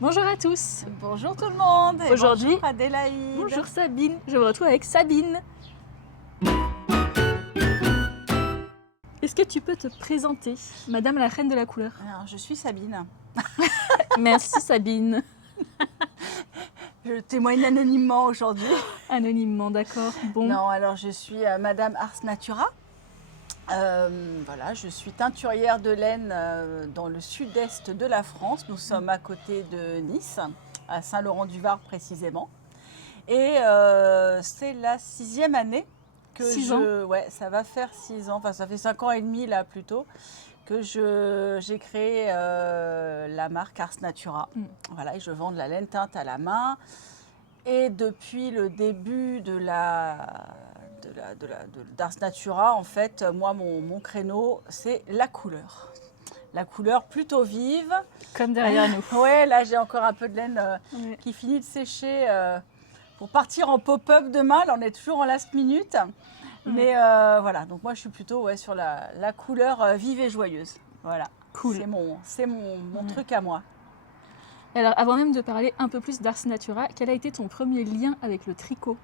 Bonjour à tous. Bonjour tout le monde. Et Aujourd'hui, bonjour Adélaïde. Bonjour Sabine. Je me retrouve avec Sabine. Est-ce que tu peux te présenter, Madame la Reine de la Couleur? Alors, je suis Sabine. Merci Sabine. Je témoigne anonymement aujourd'hui. Anonymement, d'accord. Bon. Non, alors je suis Madame Ars Natura. Voilà, je suis teinturière de laine dans le sud-est de la France. Nous sommes à côté de Nice, à Saint-Laurent-du-Var précisément. Et c'est la 6e année que 6 ans. Ouais, ça va faire 6 ans, enfin ça fait 5 ans et demi là plutôt, que j'ai créé la marque Ars Natura. Voilà, et je vends de la laine teinte à la main. Et depuis le début d'Ars Natura, en fait, moi, mon créneau, c'est la couleur. La couleur plutôt vive. Comme derrière nous. Ouais, là, j'ai encore un peu de laine Ouais. qui finit de sécher pour partir en pop-up demain. Là, on est toujours en last minute. Mais voilà, donc moi, je suis plutôt sur la couleur vive et joyeuse. Voilà. Cool. C'est mon truc à moi. Alors, avant même de parler un peu plus d'Ars Natura, quel a été ton premier lien avec le tricot?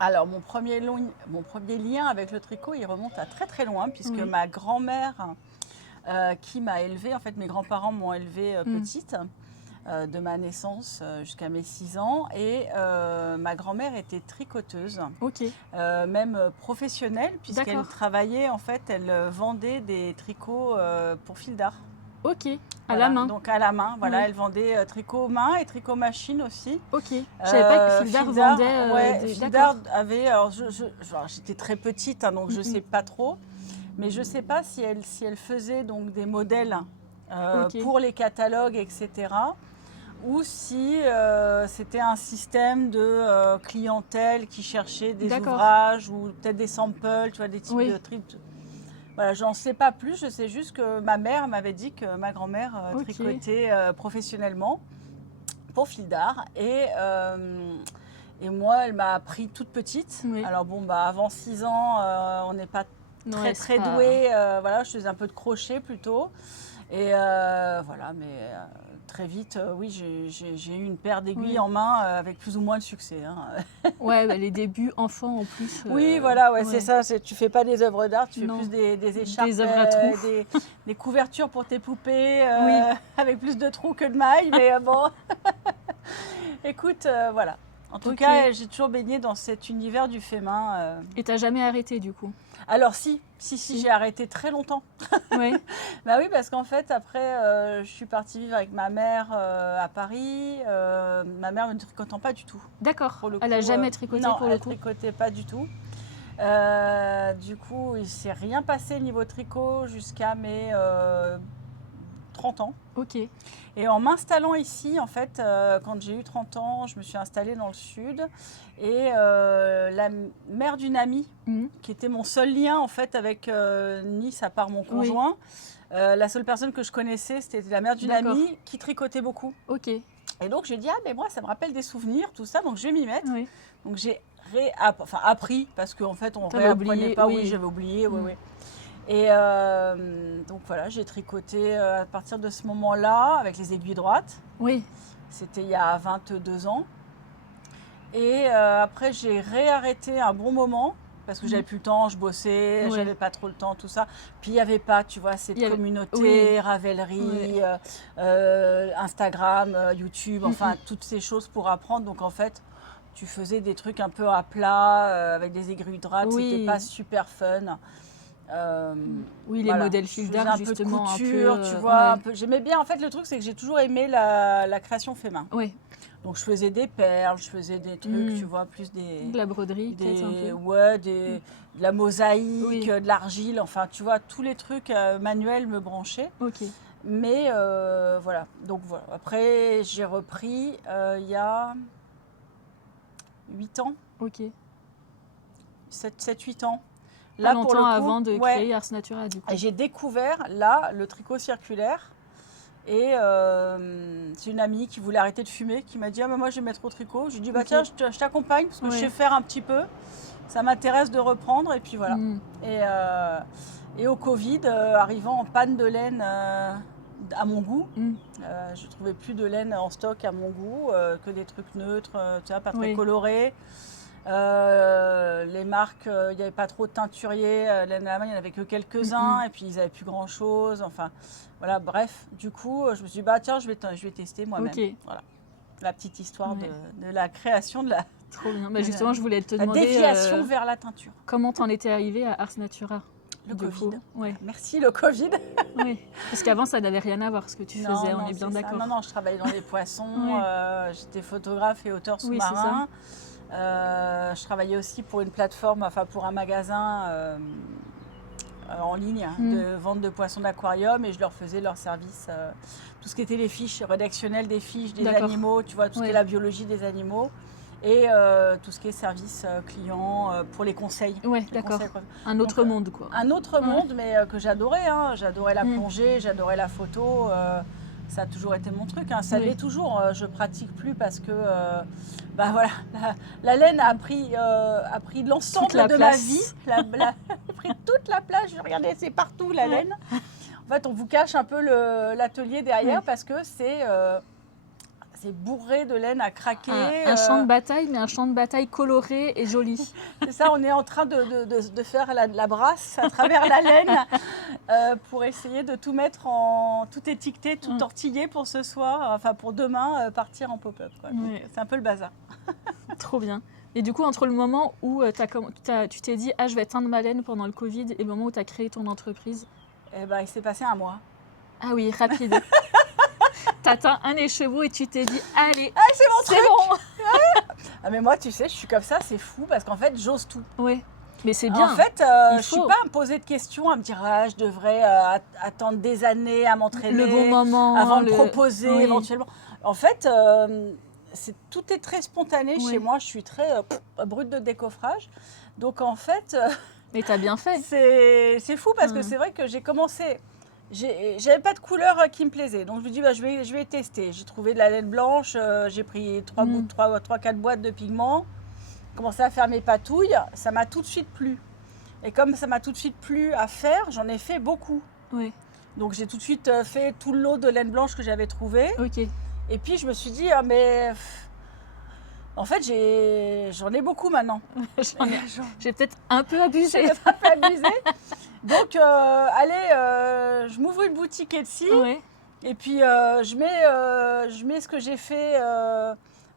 Alors, mon premier lien avec le tricot, il remonte à très très loin, puisque Oui. ma grand-mère, qui m'a élevée, en fait, mes grands-parents m'ont élevée petite, de ma naissance jusqu'à mes 6 ans. Et ma grand-mère était tricoteuse, Ok. même professionnelle, puisqu'elle D'accord. travaillait, en fait, elle vendait des tricots pour fil d'art. Ok. À Voilà, la main. Donc à la main, voilà, Oui. elle vendait tricot main et tricot machine aussi. Ok. Je savais pas que Fildar vendait ouais, des... Fildar D'accord. avait, alors j'étais très petite, hein, donc je sais pas trop, mais je sais pas si elle faisait donc des modèles Ok. pour les catalogues, etc. Ou si c'était un système de clientèle qui cherchait des D'accord. ouvrages ou peut-être des samples, tu vois, des types Oui. de tripes. Voilà, j'en sais pas plus, je sais juste que ma mère m'avait dit que ma grand-mère Ok. tricotait professionnellement pour Fildar. Et moi, elle m'a appris toute petite. Oui. Alors bon, avant 6 ans, on n'est pas Non, très ouais, c'est très pas- doué. Voilà, je faisais un peu de crochet plutôt. Et voilà, mais très vite, oui, j'ai eu une paire d'aiguilles Oui. en main avec plus ou moins de succès, hein. Ouais, bah, les débuts enfants en plus. Oui, voilà, ouais. c'est ça. Tu fais pas des œuvres d'art, tu fais Non. plus des écharpes, Des œuvres à trous. des couvertures pour tes poupées, Oui. avec plus de trous que de mailles. Mais bon, écoute, voilà. En tout Ok. cas, j'ai toujours baigné dans cet univers du fait main. Et t'as jamais arrêté du coup? Alors si, j'ai arrêté très longtemps. Ouais. Bah oui, parce qu'en fait, après, je suis partie vivre avec ma mère à Paris. Ma mère ne tricotant pas du tout. D'accord. Pour le Elle a coup, jamais tricoté non, pour le elle coup. tricotait pas du tout. Du coup, il ne s'est rien passé niveau tricot jusqu'à mes 30 ans. Ok. Et en m'installant ici, en fait, quand j'ai eu 30 ans, je me suis installée dans le sud. Et la mère d'une amie, Mhm. qui était mon seul lien en fait avec Nice, à part mon conjoint, la seule personne que je connaissais, c'était la mère d'une D'accord. amie qui tricotait beaucoup. Ok. Et donc, j'ai dit, ah, mais moi, ça me rappelle des souvenirs, tout ça, donc je vais m'y mettre. Oui. Donc, j'ai appris, parce qu'en fait, on ne T'avais réapprenait oublié, pas. oui. Oui, j'avais oublié, oui, Mm. oui. Et donc, voilà, j'ai tricoté à partir de ce moment-là, avec les aiguilles droites. Oui. C'était il y a 22 ans. Et après, j'ai réarrêté un bon moment, parce que j'avais plus le temps, je bossais, Ouais. j'avais pas trop le temps, tout ça. Puis il n'y avait pas, tu vois, cette Il y avait- communauté, oui. Ravelry, Instagram, YouTube, enfin, toutes ces choses pour apprendre. Donc en fait, tu faisais des trucs un peu à plat, avec des aiguilles droites, Oui. c'était pas super fun. Oui, les Voilà. modèles Je faisais Fildar un peu de justement couture, un peu. tu vois, un peu. J'aimais bien, en fait, le truc, c'est que j'ai toujours aimé la création fait main. Ouais. Donc je faisais des perles, je faisais des trucs, tu vois, plus De la broderie peut-être un peu. ouais, de la mosaïque, Oui. de l'argile, enfin tu vois, tous les trucs manuels me branchaient. Ok. Mais voilà, donc voilà. Après j'ai repris il y a 8 ans, Ok. 7-8 ans. Pas Pour longtemps le coup, avant de ouais, créer Ars Natura du coup. et j'ai découvert là le tricot circulaire. Et c'est une amie qui voulait arrêter de fumer qui m'a dit, ah, mais moi je vais mettre au tricot. Je lui ai dit, bah Ok. tiens, je t'accompagne parce que je Ouais. sais faire un petit peu. Ça m'intéresse de reprendre. Et puis voilà. Mm. Et au Covid, arrivant en panne de laine à mon goût. Mm. Je ne trouvais plus de laine en stock à mon goût, que des trucs neutres, tu vois, pas très Oui. colorés. Les marques, il n'y avait pas trop de teinturiers. Laine à la main, il n'y en avait que quelques-uns. Et puis, ils n'avaient plus grand-chose. Enfin, voilà, bref. Du coup, je me suis dit, bah, tiens, je vais tester moi-même. Ok. Voilà. La petite histoire Ouais. de la création de la, Trop bien. Bah, justement, je voulais te la demander déviation vers la teinture. comment t'en étais arrivée à Ars Natura. Le du Covid. coup. Ouais. Merci le Covid. Oui. Parce qu'avant, ça n'avait rien à voir ce que tu faisais, on est bien c'est ça. d'accord. Non, je travaillais dans les poissons. Ouais. J'étais photographe et auteur Oui, c'est sous-marin. Je travaillais aussi pour une plateforme, enfin pour un magasin en ligne de vente de poissons d'aquarium et je leur faisais leur service, tout ce qui était les fiches rédactionnelles des fiches des D'accord. animaux, tu vois, tout ce qui est la biologie des animaux et tout ce qui est service client pour les conseils. Ouais, Les d'accord. conseils, quoi. Un autre monde, quoi. Un autre monde, mais que j'adorais. Hein. J'adorais la plongée, j'adorais la photo. Ça a toujours été mon truc. Hein. Ça l'est toujours. Je pratique plus parce que bah voilà, la laine a pris l'ensemble de ma vie. A pris toute la place. Je regardais, c'est partout la laine. En fait, on vous cache un peu l'atelier derrière parce que c'est bourré de laine à craquer. Un champ de bataille, mais un champ de bataille coloré et joli. C'est ça, on est en train de faire la brasse à travers la laine pour essayer de tout mettre tout étiqueté, tout tortillé pour ce soir, enfin pour demain, partir en pop-up. C'est un peu le bazar. Trop bien. Et du coup, entre le moment où tu t'es dit « Ah, je vais teindre ma laine pendant le Covid » et le moment où tu as créé ton entreprise, il s'est passé un mois. Ah oui, rapide. T'atteins un écheveau et tu t'es dit allez, c'est bon. Ouais. Mais moi, tu sais, je suis comme ça, c'est fou parce qu'en fait, j'ose tout. Oui, mais c'est bien. En fait, je suis pas à me poser de questions, à me dire je devrais attendre des années à m'entraîner, le bon moment, avant de proposer éventuellement. En fait, tout est très spontané chez moi. Je suis très brute de décoffrage. Donc en fait, mais t'as bien fait. C'est fou parce que c'est vrai que j'ai commencé. J'avais pas de couleur qui me plaisait, donc je me dis je vais tester. J'ai trouvé de la laine blanche, j'ai pris 3-4 boîtes de pigments, commencé à faire mes patouilles, ça m'a tout de suite plu. Et comme ça m'a tout de suite plu à faire, j'en ai fait beaucoup. Oui. Donc j'ai tout de suite fait tout le lot de laine blanche que j'avais trouvé. Ok. Et puis je me suis dit en fait j'en ai beaucoup maintenant. J'ai peut-être un peu abusé. J'ai peut-être un peu abusé. Donc, je m'ouvre une boutique Etsy et puis je mets ce que j'ai fait,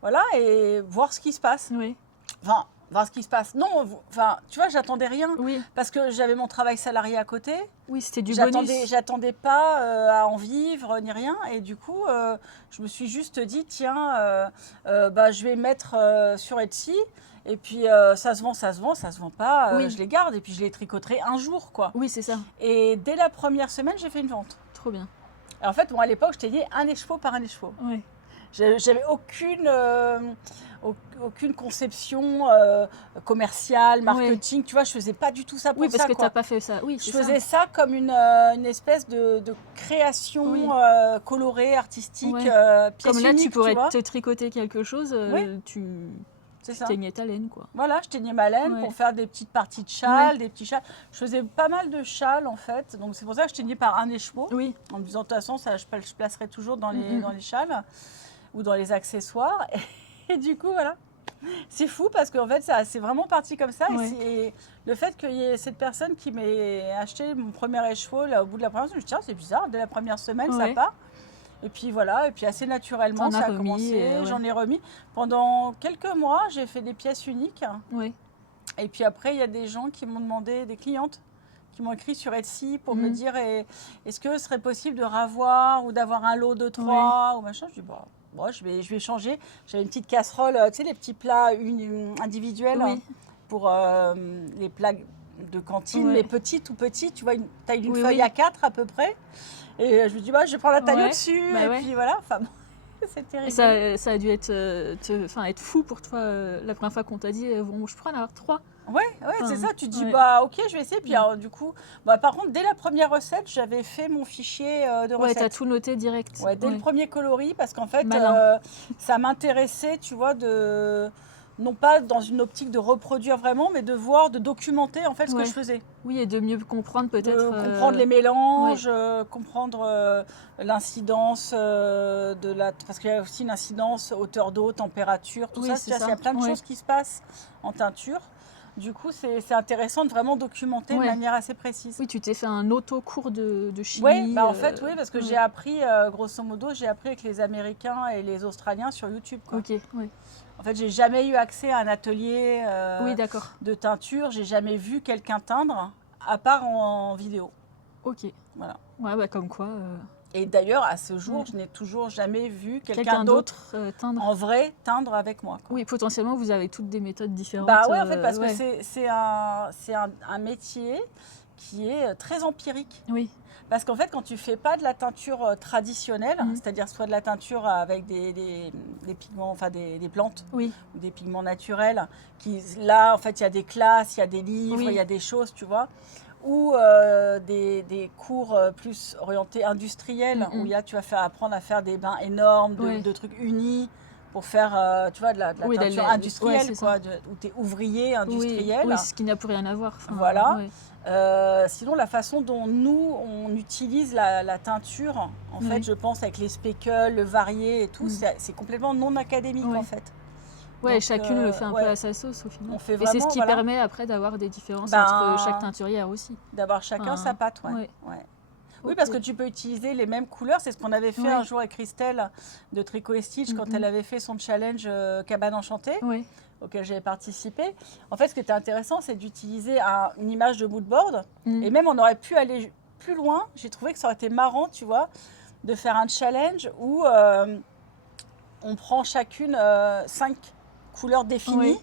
voilà, et voir ce qui se passe. Oui. Enfin, voir ce qui se passe. Non, enfin, tu vois, j'attendais rien parce que j'avais mon travail salarié à côté. Oui, c'était du bonus. J'attendais pas à en vivre ni rien et du coup, je me suis juste dit tiens, je vais mettre sur Etsy. Et puis ça se vend pas, je les garde et puis je les tricoterai un jour quoi. Oui, c'est ça. Et dès la première semaine, j'ai fait une vente. Trop bien. Alors, en fait, moi à l'époque, je t'ai dit un écheveau par un écheveau. Oui. J'avais aucune conception commerciale, marketing, tu vois, je faisais pas du tout ça pour ça. Oui, parce que tu n'as pas fait ça. Oui, je faisais ça comme une espèce de création colorée, artistique, pièce comme là, unique, tu pourrais te tricoter quelque chose, tu teignais ta laine, quoi. Voilà, je teignais ma laine pour faire des petites parties de châles, des petits châles. Je faisais pas mal de châles, en fait. Donc, c'est pour ça que je teignais par un écheveau. Oui. En me disant, de toute façon, ça, je placerai toujours dans les châles ou dans les accessoires. Et du coup, voilà. C'est fou parce qu'en fait, c'est vraiment parti comme ça. Et le fait qu'il y ait cette personne qui m'ait acheté mon premier écheveau, là, au bout de la première semaine, je me suis dit, tiens, c'est bizarre, dès la première semaine, ça part. Et puis voilà, et puis assez naturellement, ça a commencé. J'en ai remis. Pendant quelques mois, j'ai fait des pièces uniques. Oui. Et puis après, il y a des gens qui m'ont demandé, des clientes, qui m'ont écrit sur Etsy pour me dire est-ce que ce serait possible de ravoir ou d'avoir un lot de 3 ou machin. Je dis je vais changer. J'avais une petite casserole, tu sais, les petits plats individuels pour les plats de cantine, mais petits, tout petits. Tu vois, une taille d'une feuille à 4 à peu près. Et je me dis, je vais prendre la taille au-dessus. Et puis voilà, enfin bon, c'était rigolo. Ça a dû être fou pour toi la première fois qu'on t'a dit, je pourrais en avoir 3. Ouais, c'est ça. Tu te dis, ok, je vais essayer. Puis alors, du coup, par contre, dès la première recette, j'avais fait mon fichier de recette. Ouais, t'as tout noté direct. Ouais, dès le premier coloris, parce qu'en fait, ça m'intéressait, tu vois, non pas dans une optique de reproduire vraiment, mais de voir, de documenter en fait ce que Ouais. je faisais. Oui, et de mieux comprendre peut-être. De comprendre les mélanges, comprendre l'incidence de la... Parce qu'il y a aussi une incidence hauteur d'eau, température, tout Oui, ça. c'est Il y a plein de ouais. choses qui se passent en teinture. Du coup, c'est intéressant de vraiment documenter de Ouais. manière assez précise. Oui, tu t'es fait un auto-cours de chimie. Oui, bah en fait, oui, parce que ouais. j'ai appris, grosso modo, j'ai appris avec les Américains et les Australiens sur YouTube, quoi. Ok, oui. En fait, j'ai jamais eu accès à un atelier Oui, d'accord. de teinture. J'ai jamais vu quelqu'un teindre, à part en vidéo. Ok. Voilà. Ouais, bah comme quoi. Et d'ailleurs, à ce jour, Ouais. je n'ai toujours jamais vu quelqu'un Quelqu'un d'autre teindre. en vrai teindre avec moi, quoi. Oui, potentiellement, vous avez toutes des méthodes différentes. Bah ouais, en fait, parce ouais. que c'est un métier qui est très empirique. Oui, Parce qu'en fait, quand tu fais pas de la teinture traditionnelle, Mhm. c'est-à-dire soit de la teinture avec des pigments, enfin des plantes oui, ou des pigments naturels, là, en fait, il y a des classes, il y a des livres, Oui. il y a des choses, tu vois, ou des cours plus orientés industriels, Mhm. où là, tu vas apprendre à faire des bains énormes, Ouais. de trucs unis, pour faire, tu vois, de la Oui, teinture ouais, industrielle, c'est quoi, ça. où tu es ouvrier Oui, industriel. oui, ce qui n'a plus rien à voir. Enfin, Voilà. ouais. Sinon, la façon dont nous, on utilise la teinture, en Oui. fait, je pense, avec les spécules, le varié et tout, Mm. c'est complètement non académique, Ouais. en fait. Ouais, Donc, chacune le fait un ouais, peu à sa sauce au final. on fait Et c'est vraiment, ce qui voilà, permet après d'avoir des différences Ben, entre chaque teinturière aussi. d'avoir chacun Enfin, sa patte, ouais. ouais. Ouais. Oui, Ok. parce que tu peux utiliser les mêmes couleurs. C'est ce qu'on avait fait Ouais. un jour avec Christelle de Tricot et Stitch quand Mhm. elle avait fait son challenge Cabane Enchantée, Ouais. auquel j'avais participé. En fait, ce qui était intéressant, c'est d'utiliser une image de mood board. Mm. Et même, on aurait pu aller plus loin. J'ai trouvé que ça aurait été marrant, tu vois, de faire un challenge où on prend chacune 5 couleurs définies. Ouais.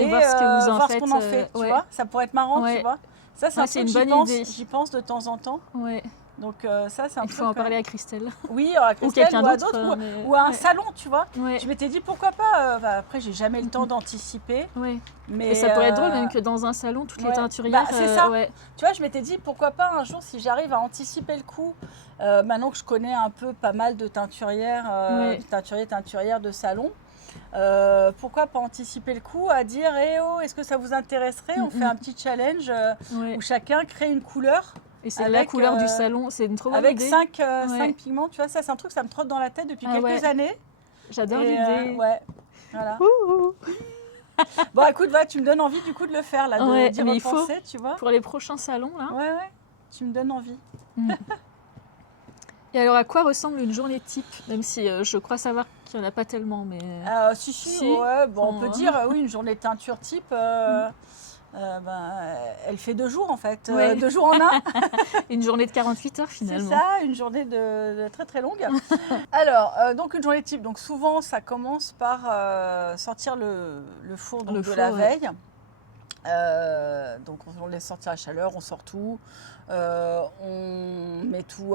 Et voir ce que vous en voir ce faites. qu'on en fait, tu Ouais. vois. Ça pourrait être marrant, Ouais. tu vois. Ça, c'est Ouais, un c'est truc, une bonne idée. j'y pense de temps en temps. Ouais. Donc ça, c'est un Il truc... faut en parler à Christelle. Oui, à Ou Christelle quelqu'un ou à d'autre. d'autres, Mais... ou à un ouais. salon, tu vois. Ouais. Je m'étais dit, pourquoi pas après, j'ai jamais le temps Mhm. d'anticiper. Ouais. Mais Et ça pourrait être drôle même que dans un salon, toutes les ouais. teinturières. Bah, c'est ça. Ouais. Tu vois, je m'étais dit, pourquoi pas un jour, si j'arrive à anticiper le coup, maintenant que je connais un peu pas mal de teinturières, Ouais. teinturières de salon, pourquoi pas anticiper le coup à dire, eh oh, est-ce que ça vous intéresserait? On fait un petit challenge Ouais. où chacun crée une couleur. Et c'est la avec, couleur du salon, c'est une trop bonne Avec idée. 5 Ouais. pigments, tu vois, ça c'est un truc, ça me trotte dans la tête depuis quelques ouais. années. J'adore Et, l'idée. ouais, voilà. Ouh. Bon, écoute, va, tu me donnes envie du coup de le faire, là, Ouais, d'y mais il repenser, tu vois. Pour les prochains salons, là. Ouais, ouais, tu me donnes envie. Et alors, à quoi ressemble une journée type? Même si je crois savoir qu'il n'y en a pas tellement, mais... Si, Si. ouais, bon, on peut Enfin, dire, oui, une journée de teinture type, ben, elle fait 2 jours en fait, Ouais. 2 jours en un. Une journée de 48 heures, C'est finalement. ça, une journée de très très longue. Alors, donc une journée type, donc souvent ça commence par sortir le four donc, Le de four, la ouais. veille. Donc on laisse sortir la chaleur, on sort tout, on met tout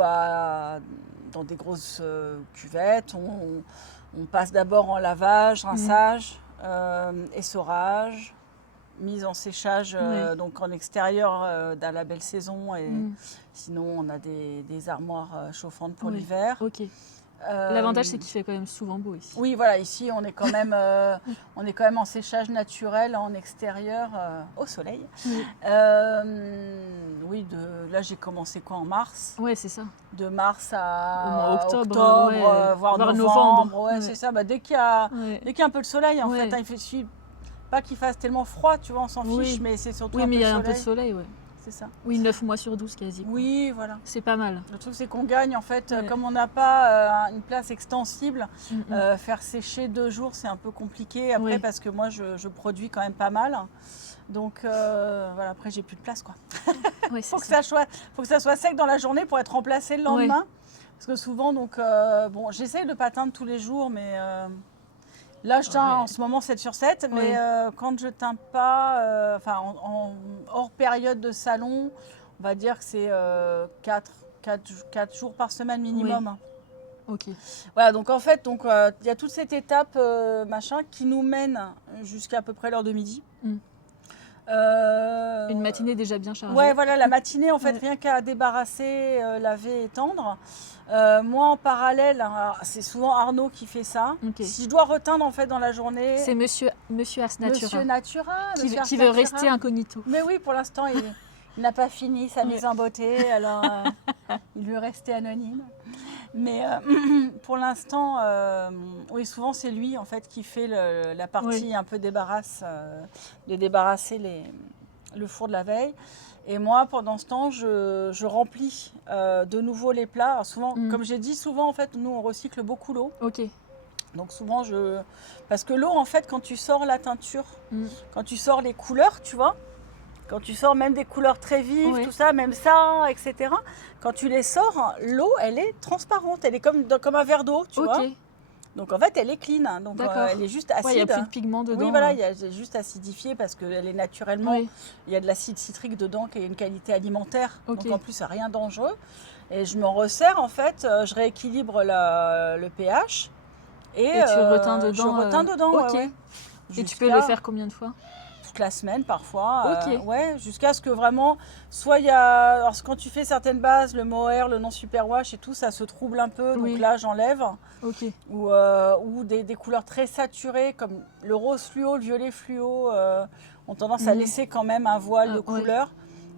dans des grosses cuvettes, on passe d'abord en lavage, rinçage, essorage, mise en séchage Ouais. donc en extérieur dans la belle saison et Mm. sinon on a des armoires chauffantes pour Ouais. l'hiver. Ok. L'avantage, c'est qu'il fait quand même souvent beau ici. Oui, voilà, ici on est quand même, en séchage naturel en extérieur au soleil. Oui, Oui, là j'ai commencé quoi en mars? ouais, c'est ça. De mars à Au moins octobre, ouais, voire voire novembre. Ouais, ouais. c'est ça. Bah, dès qu'il y a un peu de soleil, en Ouais. fait, hein, il suffit pas qu'il fasse tellement froid, tu vois, on s'en Oui. fiche, mais c'est surtout Oui, un mais peu il y de a un soleil. peu de soleil, ouais. C'est ça. Oui, 9 mois sur 12 quasi. Quoi. Oui, voilà. C'est pas mal. Le truc, c'est qu'on gagne, en fait, Ouais. comme on n'a pas une place extensible, Mm. faire sécher 2 jours, c'est un peu compliqué. Après, Oui. parce que moi, je produis quand même pas mal. Donc, voilà, après, j'ai plus de place, quoi. Ouais, Faut c'est ça. faut que ça soit sec dans la journée pour être remplacé le lendemain. Parce que souvent, donc, bon, j'essaye de pas teindre tous les jours, mais là, je teins en ce moment 7 sur 7. Mais quand je teins pas, hors période de salon, on va dire que c'est 4 jours par semaine minimum. Ok. Voilà, donc en fait, il y a toute cette étape machin qui nous mène jusqu'à peu près l'heure de midi. Mm. Une matinée déjà bien chargée. Ouais, voilà, la matinée, en fait, rien qu'à débarrasser, laver, étendre. Moi, en parallèle, hein, c'est souvent Arnaud qui fait ça. Ok. Si je dois reteindre, en fait, dans la journée, C'est monsieur Ars Natura Monsieur Natura, Monsieur Ars qui veut Natura. rester incognito. Mais oui, pour l'instant, il n'a pas fini sa mise en beauté, alors il veut rester anonyme. Mais pour l'instant, oui, souvent c'est lui en fait qui fait la partie un peu débarrasse, de débarrasser le four de la veille. Et moi, pendant ce temps, je remplis de nouveau les plats. Alors souvent, comme j'ai dit, souvent en fait, nous on recycle beaucoup l'eau. Ok. Donc souvent, parce que l'eau, en fait, quand tu sors la teinture, quand tu sors les couleurs, tu vois, quand tu sors même des couleurs très vives, tout ça, même ça, etc. Quand tu les sors, l'eau, elle est transparente. Elle est comme un verre d'eau, tu vois. Donc en fait, elle est clean. Hein. Donc elle est juste acide. Il n'y a plus de pigments dedans. Oui, voilà, elle est juste acidifiée parce qu'elle est naturellement. Il y a de l'acide citrique dedans qui a une qualité alimentaire. Donc en plus, rien dangereux. Et je m'en resserre, en fait, je rééquilibre le pH. Et tu reteins dedans. Je reteins dedans, ouais. Et tu peux le faire combien de fois? Toute la semaine parfois, ouais, jusqu'à ce que vraiment, soit il y a, alors quand tu fais certaines bases, le mohair, le non superwash et tout, ça se trouble un peu, donc là j'enlève, ou des couleurs très saturées comme le rose fluo, le violet fluo, ont tendance à laisser quand même un voile de couleur.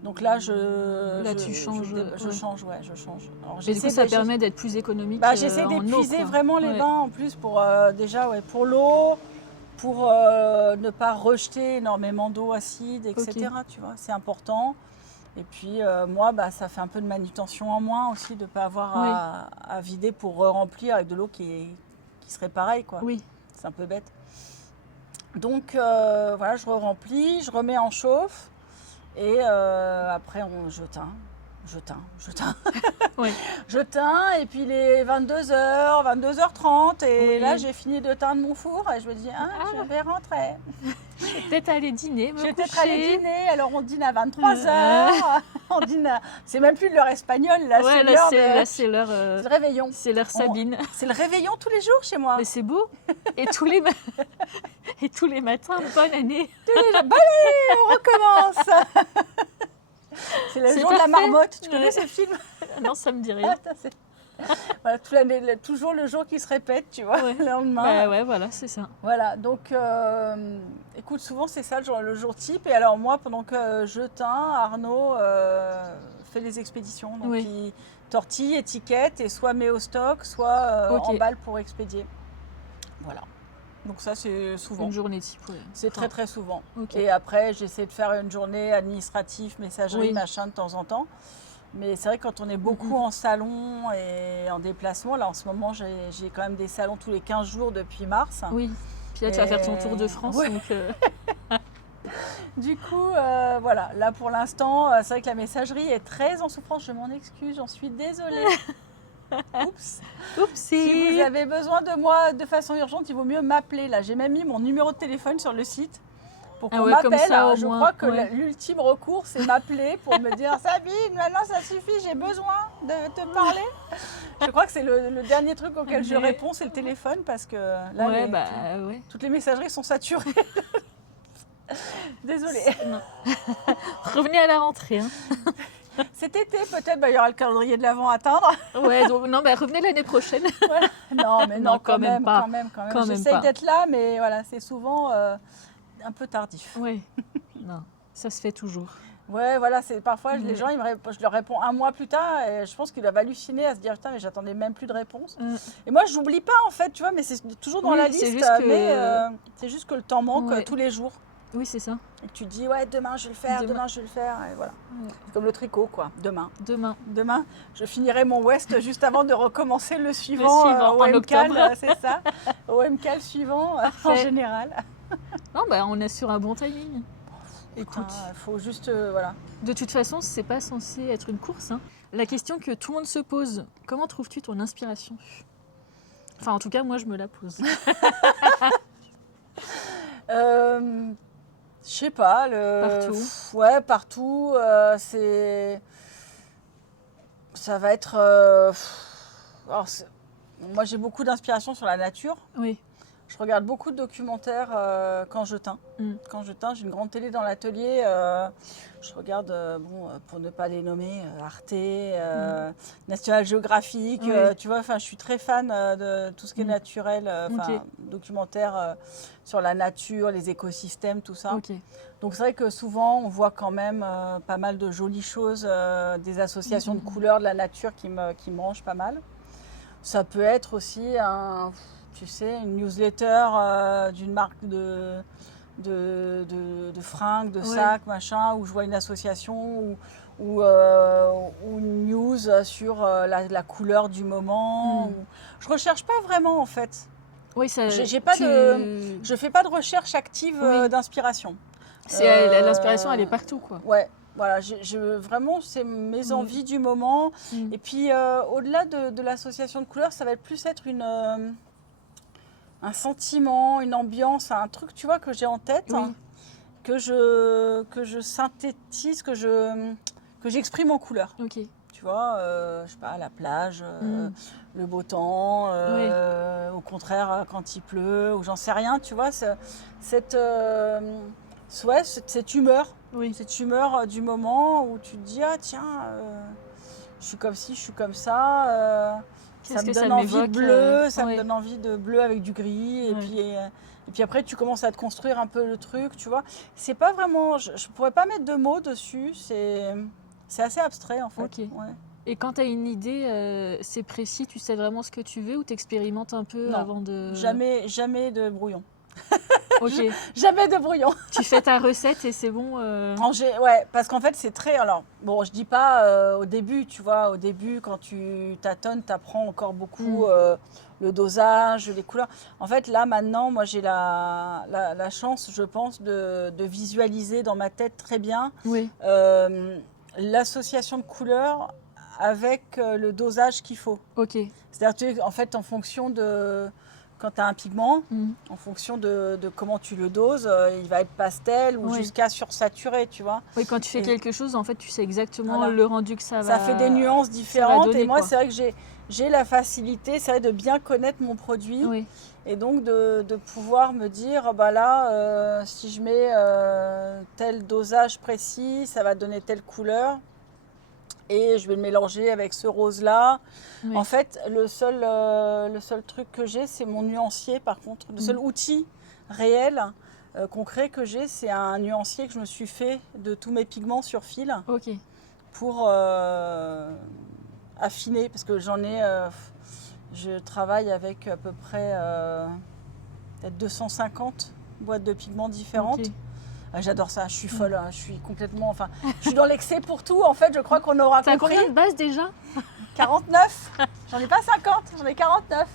Donc là, tu changes. Je change. Alors, et du coup, ça permet d'être plus économique. J'essaie d'épuiser vraiment les bains en plus pour pour l'eau. Pour ne pas rejeter énormément d'eau acide, etc. Tu vois, c'est important. Et puis moi, ça fait un peu de manutention en moins aussi de ne pas avoir à vider pour remplir avec de l'eau qui serait pareille, quoi. Oui. C'est un peu bête. Donc voilà, je remplis, je remets en chauffe et après je teins. Oui. Je teins et puis les 22h, 22h30 et là j'ai fini de teindre mon four et je me dis je vais rentrer. Je vais peut-être aller dîner, me coucher. Peut-être aller dîner, alors on dîne à 23h. On dîne c'est même plus l'heure espagnole, là c'est l'heure le réveillon. C'est l'heure Sabine. C'est le réveillon tous les jours chez moi. Mais c'est beau. Et tous les matins, bonne année. Bonne année, on recommence. C'est le jour de la marmotte. Tu connais ce film? Non, ça me dit rien. Voilà, toute l'année, toujours le jour qui se répète, tu vois, le lendemain. Voilà, c'est ça. Voilà, donc écoute, souvent c'est ça le jour type. Et alors moi, pendant que je teins, Arnaud fait les expéditions. Donc il tortille, étiquette et soit met au stock, soit emballe pour expédier. Voilà. Donc ça, c'est souvent. Une journée type, oui. C'est très, très souvent. Et après, j'essaie de faire une journée administrative, messagerie, machin, de temps en temps. Mais c'est vrai que quand on est beaucoup en salon et en déplacement, là, en ce moment, j'ai quand même des salons tous les 15 jours depuis mars. Oui. Puis là, tu vas faire ton tour de France. Oui. Donc, Du coup, voilà. Là, pour l'instant, c'est vrai que la messagerie est très en souffrance. Je m'en excuse, j'en suis désolée. Oups. Si vous avez besoin de moi de façon urgente, il vaut mieux m'appeler. Là, j'ai même mis mon numéro de téléphone sur le site pour qu'on m'appelle. Je crois que l'ultime recours, c'est m'appeler pour me dire Sabine, maintenant ça suffit, j'ai besoin de te parler. Je crois que c'est le dernier truc auquel je réponds, c'est le téléphone parce que là, toutes les messageries sont saturées. Désolée. Revenez à la rentrée. Hein. Cet été, peut-être, il y aura le calendrier de l'Avent à atteindre. Ouais, donc non, revenez l'année prochaine. Ouais. Non, mais non, quand même. J'essaye d'être là, mais voilà, c'est souvent un peu tardif. Oui, non, ça se fait toujours. Ouais, voilà, parfois les gens, je leur réponds un mois plus tard et je pense qu'ils doivent halluciner à se dire putain, mais j'attendais même plus de réponse. Et moi, je n'oublie pas en fait, tu vois, mais c'est toujours dans la liste. C'est juste que le temps manque tous les jours. Oui, c'est ça. Et tu te dis, demain je vais le faire, demain je vais le faire. Et voilà. C'est comme le tricot, quoi. Demain, je finirai mon West juste avant de recommencer le suivant en octobre. C'est ça. Au MCAL suivant, en général. Non, on est sur un bon timing. Écoute, faut juste, voilà. De toute façon, c'est pas censé être une course. Hein. La question que tout le monde se pose, comment trouves-tu ton inspiration? Enfin, en tout cas, moi, je me la pose. Je sais pas. Partout. Partout. Ça va être. Alors, moi, j'ai beaucoup d'inspiration sur la nature. Oui. Je regarde beaucoup de documentaires quand je teins. Quand je teins, j'ai une grande télé dans l'atelier. Je regarde, pour ne pas les nommer, Arte, National Geographic. Tu vois, je suis très fan de tout ce qui est naturel, documentaire sur la nature, les écosystèmes, tout ça. Donc c'est vrai que souvent, on voit quand même pas mal de jolies choses, des associations de couleurs de la nature qui me branchent pas mal. Ça peut être aussi une newsletter d'une marque de fringues, de sacs, machin, où je vois une association ou une news sur la couleur du moment. Je recherche pas vraiment en fait. Oui, ça, je fais pas de recherche active d'inspiration. L'inspiration, elle est partout, quoi. Ouais. Voilà, vraiment, c'est mes envies du moment. Et puis, au-delà de l'association de couleurs, ça va plus être un sentiment, une ambiance, un truc, tu vois, que j'ai en tête, que je synthétise, que j'exprime en couleurs. Tu vois, je sais pas, à la plage, le beau temps, au contraire, quand il pleut, ou j'en sais rien, tu vois, cette humeur. Cette humeur du moment où tu te dis, ah tiens, je suis comme ci, je suis comme ça. Ça me donne envie de bleu, ça me donne envie de bleu avec du gris. Et puis après, tu commences à te construire un peu le truc, tu vois. C'est pas vraiment, je pourrais pas mettre de mots dessus, c'est assez abstrait en fait. Et quand tu as une idée, c'est précis, tu sais vraiment ce que tu veux ou tu expérimentes un peu avant de... Jamais de brouillon. Jamais de brouillon. Tu fais ta recette et c'est bon. Ouais, parce qu'en fait c'est très. Alors bon, je dis pas au début, tu vois, au début quand tu tâtonnes, tu apprends encore beaucoup le dosage, les couleurs. En fait là maintenant, moi j'ai la chance, je pense, de visualiser dans ma tête très bien l'association de couleurs avec le dosage qu'il faut. C'est-à-dire en fait en fonction de quand tu as un pigment, en fonction de comment tu le doses, il va être pastel ou jusqu'à sursaturé, tu vois. Oui, quand tu fais quelque chose, en fait, tu sais exactement le rendu que ça va. Ça fait des nuances différentes. Donner, et moi, c'est vrai que j'ai la facilité, c'est vrai, de bien connaître mon produit. Et donc de pouvoir me dire, bah là, si je mets tel dosage précis, ça va donner telle couleur. Et je vais le mélanger avec ce rose-là. En fait, le seul truc que j'ai, c'est mon nuancier, par contre. Le seul outil réel, concret que j'ai, c'est un nuancier que je me suis fait de tous mes pigments sur fil pour affiner. Parce que je travaille avec à peu près peut-être 250 boîtes de pigments différentes. J'adore ça, je suis folle, je suis complètement, je suis dans l'excès pour tout, en fait, je crois qu'on aura compris. T'as combien de bases déjà? 49, j'en ai pas 50, j'en ai 49.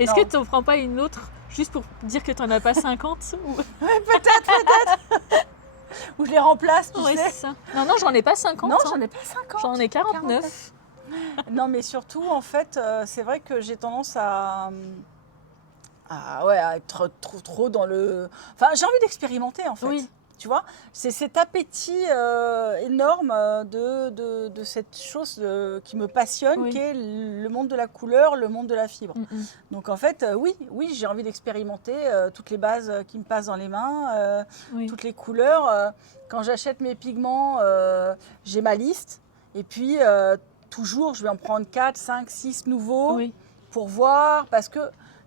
Est-ce que tu n'en prends pas une autre, juste pour dire que tu n'en as pas 50 ou... Peut-être. Ou je les remplace, tu sais. C'est ça. Non, j'en ai pas 50. Non, j'en ai pas 50. J'en ai 49. Non, mais surtout, en fait, c'est vrai que j'ai tendance à être trop dans le... j'ai envie d'expérimenter, en fait. Tu vois, c'est cet appétit énorme de cette chose qui me passionne, qui est le monde de la couleur, le monde de la fibre. Donc, en fait, oui, j'ai envie d'expérimenter toutes les bases qui me passent dans les mains, toutes les couleurs. Quand j'achète mes pigments, j'ai ma liste. Et puis, toujours, je vais en prendre 4, 5, 6 nouveaux pour voir, parce que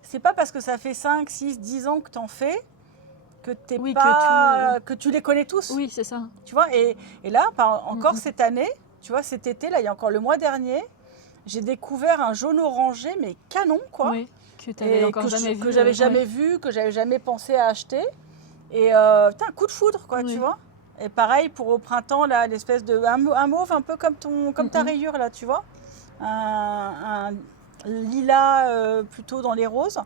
c'est pas parce que ça fait 5, 6, 10 ans que tu en fais que, que tu les connais tous. Oui, c'est ça. Tu vois, et là, encore cette année, tu vois, cet été, là, il y a encore le mois dernier, j'ai découvert un jaune orangé, mais canon, quoi. Que tu n'avais encore jamais vu. Que j'avais jamais vu, que j'avais jamais pensé à acheter. Et un coup de foudre, quoi, tu vois. Et pareil, pour au printemps, là, l'espèce de... Un mauve un peu comme ta rayure, là, tu vois. Un lilas plutôt dans les roses.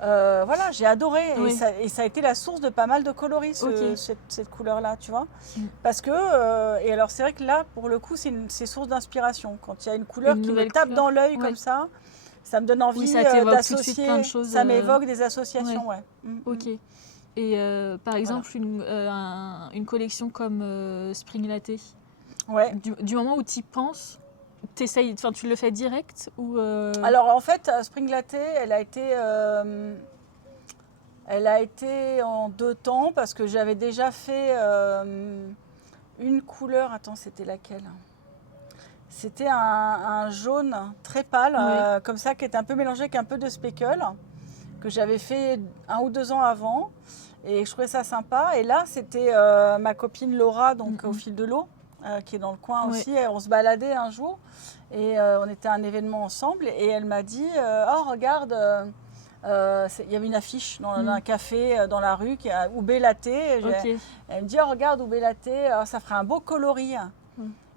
Voilà, j'ai adoré. Et ça a été la source de pas mal de coloris, cette couleur-là, tu vois. Parce que, et alors c'est vrai que là, pour le coup, c'est source d'inspiration. Quand il y a une couleur qui me tape dans l'œil comme ça me donne envie d'associer. Plein de choses, ça m'évoque des associations, Ok. Et par exemple, une collection comme Spring Latte, du moment où tu y penses, tu le fais direct ou Alors en fait, Spring Latte, elle a été Elle a été en 2 temps parce que j'avais déjà fait une couleur. Attends, c'était laquelle? C'était un jaune très pâle, Oui. comme ça, qui était un peu mélangé avec un peu de speckle, que j'avais fait 1 ou 2 ans avant. Et je trouvais ça sympa. Et là, c'était ma copine Laura, donc au fil de l'eau, qui est dans le coin Oui. aussi. Et on se baladait un jour et on était à un événement ensemble. Et elle m'a dit oh, regarde, il y avait une affiche dans un café dans la rue qui a Oubé Latte. Ok. Elle me dit oh, regarde, Oubé Latte, ça ferait un beau coloris.